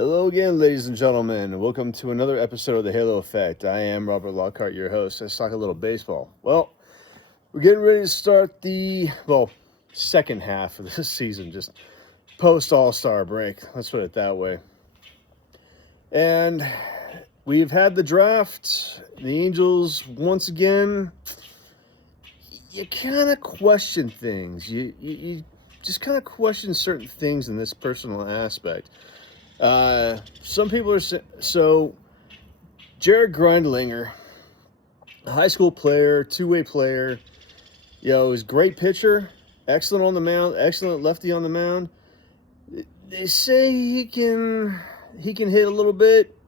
Hello again, ladies and gentlemen. Welcome to another episode of the Halo Effect. I am Robert Lockhart, your host. Let's talk a little baseball. Well, we're getting ready to start the, second half of this season, just post All-Star break. Let's put it that way. And we've had the draft. The Angels, once again, you kind of question things. You just kind of question certain things in this personal aspect. Some people are so. Jared Grindlinger, a high school player, two-way player, is a great pitcher, excellent on the mound, excellent lefty on the mound. They say he can hit a little bit.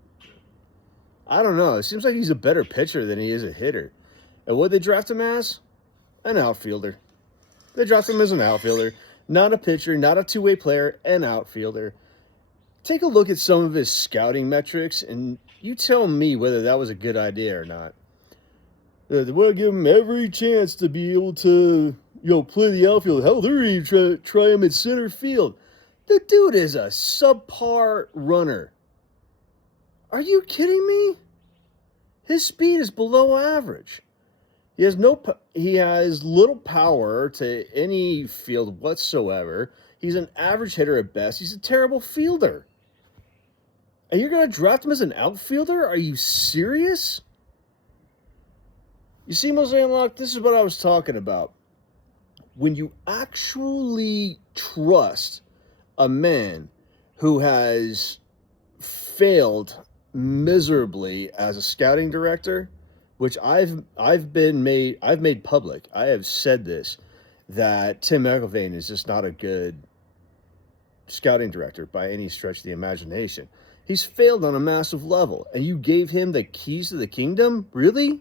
I don't know. It seems like he's a better pitcher than he is a hitter. And what they draft him as? An outfielder. They draft him as an outfielder, not a pitcher, not a two-way player, an outfielder. Take a look at some of his scouting metrics, and you tell me whether that was a good idea or not. They want to give him every chance to be able to, play the outfield. Hell, they're even try him at center field. The dude is a subpar runner. Are you kidding me? His speed is below average. He has little power to any field whatsoever. He's an average hitter at best. He's a terrible fielder. And you're going to draft him as an outfielder? Are you serious? You see, Mosaic, this is what I was talking about. When you actually trust a man who has failed miserably as a scouting director, which I've made public. I have said this, that Tim McIlvaine is just not a good scouting director by any stretch of the imagination. He's failed on a massive level, and you gave him the keys to the kingdom? Really?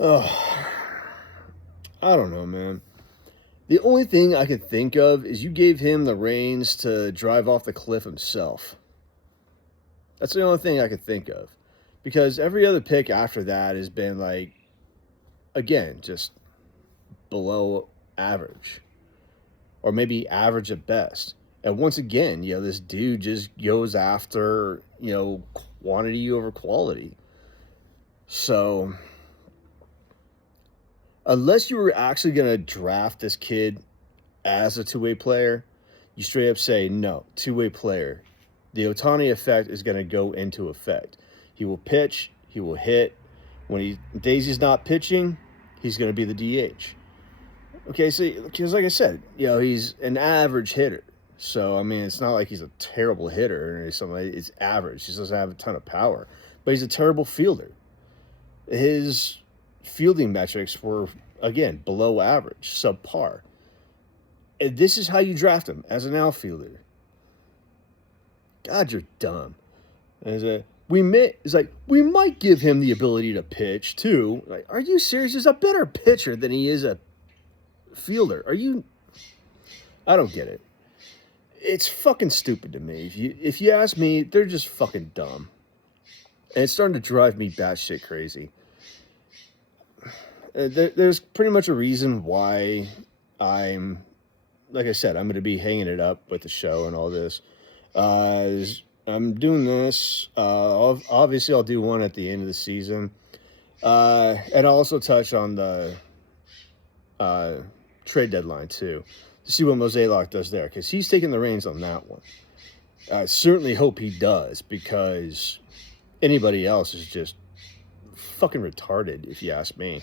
Oh, I don't know, man. The only thing I could think of is you gave him the reins to drive off the cliff himself. That's the only thing I could think of. Because every other pick after that has been again, just below average. Or maybe average at best. And once again, this dude just goes after, quantity over quality. So, unless you were actually going to draft this kid as a two-way player, you straight up say, no, two-way player. The Ohtani effect is going to go into effect. He will pitch, he will hit. When days he's not pitching, he's going to be the DH. Okay, so, because like I said, he's an average hitter. So, it's not like he's a terrible hitter or something. It's average. He doesn't have a ton of power. But he's a terrible fielder. His fielding metrics were, again, below average, subpar. And this is how you draft him, as an outfielder. God, you're dumb. We might give him the ability to pitch, too. Are you serious? He's a better pitcher than he is a fielder. I don't get it. It's fucking stupid to me. If you ask me, they're just fucking dumb. And it's starting to drive me batshit crazy. There's pretty much a reason why like I said, I'm going to be hanging it up with the show and all this. I'm doing this. Obviously, I'll do one at the end of the season. And I'll also touch on the trade deadline, too, to see what Mosaic does there, because he's taking the reins on that one. I certainly hope he does, because anybody else is just fucking retarded, if you ask me.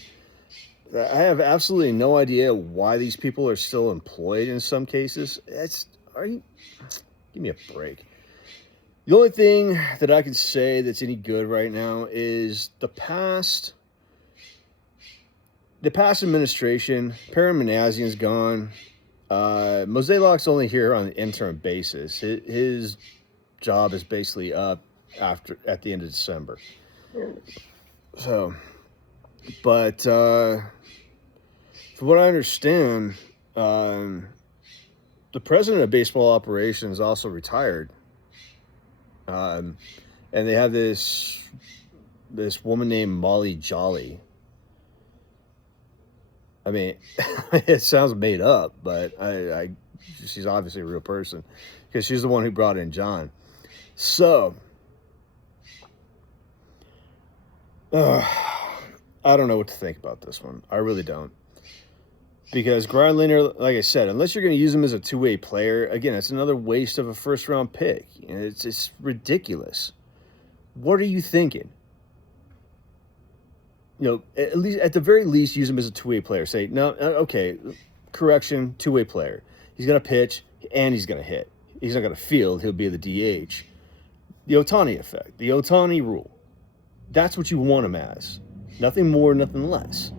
I have absolutely no idea why these people are still employed in some cases. Give me a break. The only thing that I can say that's any good right now is the past administration. Perry Manassian's gone. Mosaic's only here on an interim basis. His job is basically up at the end of December. So, but from what I understand, the president of baseball operations also retired. And they have this woman named Molly Jolly. It sounds made up, but she's obviously a real person. because she's the one who brought in John. So, I don't know what to think about this one. I really don't. Because Grindlinger, like I said, unless you're going to use him as a two-way player, again, it's another waste of a first-round pick. It's ridiculous. What are you thinking? At the very least, use him as a two-way player. Say, no, okay, correction, two-way player. He's going to pitch, and he's going to hit. He's not going to field. He'll be the DH. The Ohtani effect, the Ohtani rule. That's what you want him as. Nothing more, nothing less.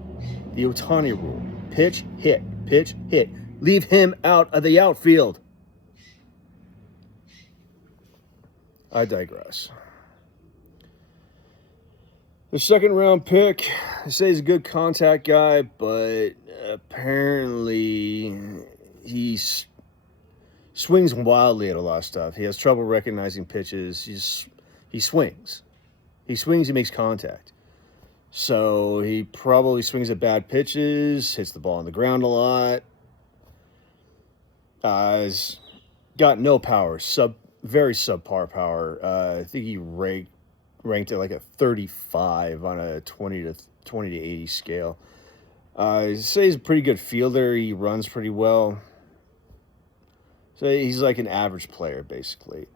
The Ohtani rule. Pitch, hit. Pitch, hit. Leave him out of the outfield. I digress. The second round pick, they say he's a good contact guy, but apparently he swings wildly at a lot of stuff. He has trouble recognizing pitches. He swings. He swings, he makes contact. So he probably swings at bad pitches, hits the ball on the ground a lot. He's got no power, very subpar power. I think he ranked at like a 35 on a 20 to 80 scale. Say he's a pretty good fielder. He runs pretty well. So he's like an average player, basically.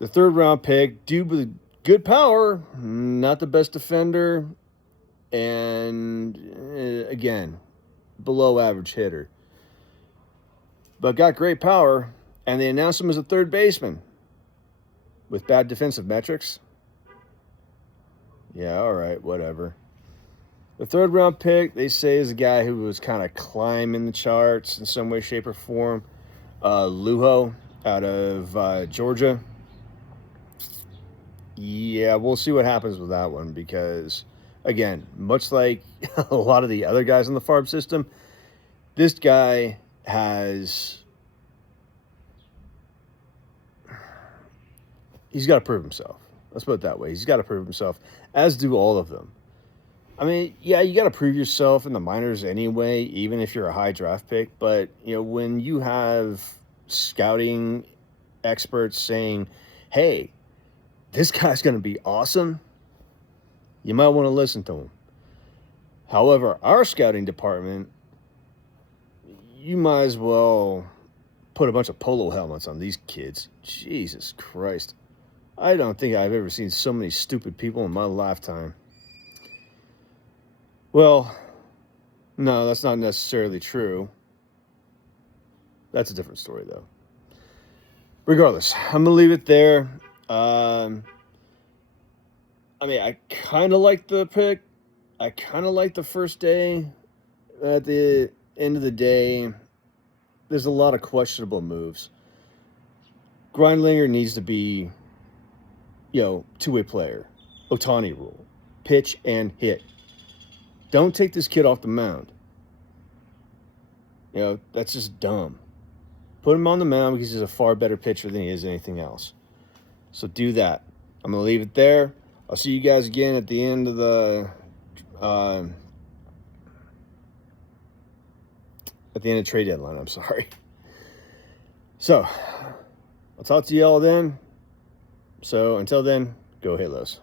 The third round pick, dude with good power, not the best defender, and again, below average hitter. But got great power, and they announced him as a third baseman with bad defensive metrics. Yeah, all right, whatever. The third round pick, they say, is a guy who was kind of climbing the charts in some way, shape, or form. Lujo out of Georgia. Yeah, we'll see what happens with that one because, again, much like a lot of the other guys in the farm system, this guy he's got to prove himself. Let's put it that way. He's got to prove himself, as do all of them. I mean, yeah, you got to prove yourself in the minors anyway, even if you're a high draft pick. But, when you have scouting experts saying, hey, this guy's going to be awesome, you might want to listen to him. However, our scouting department, you might as well put a bunch of polo helmets on these kids. Jesus Christ. I don't think I've ever seen so many stupid people in my lifetime. Well, no, that's not necessarily true. That's a different story, though. Regardless, I'm going to leave it there. I kind of like the pick. I kind of like the first day. At the end of the day, there's a lot of questionable moves. Grindlinger needs to be, two-way player. Ohtani rule. Pitch and hit. Don't take this kid off the mound. That's just dumb. Put him on the mound because he's a far better pitcher than he is anything else. So do that. I'm going to leave it there. I'll see you guys again at the end of the trade deadline. I'm sorry. So I'll talk to you all then. So until then, go Halos.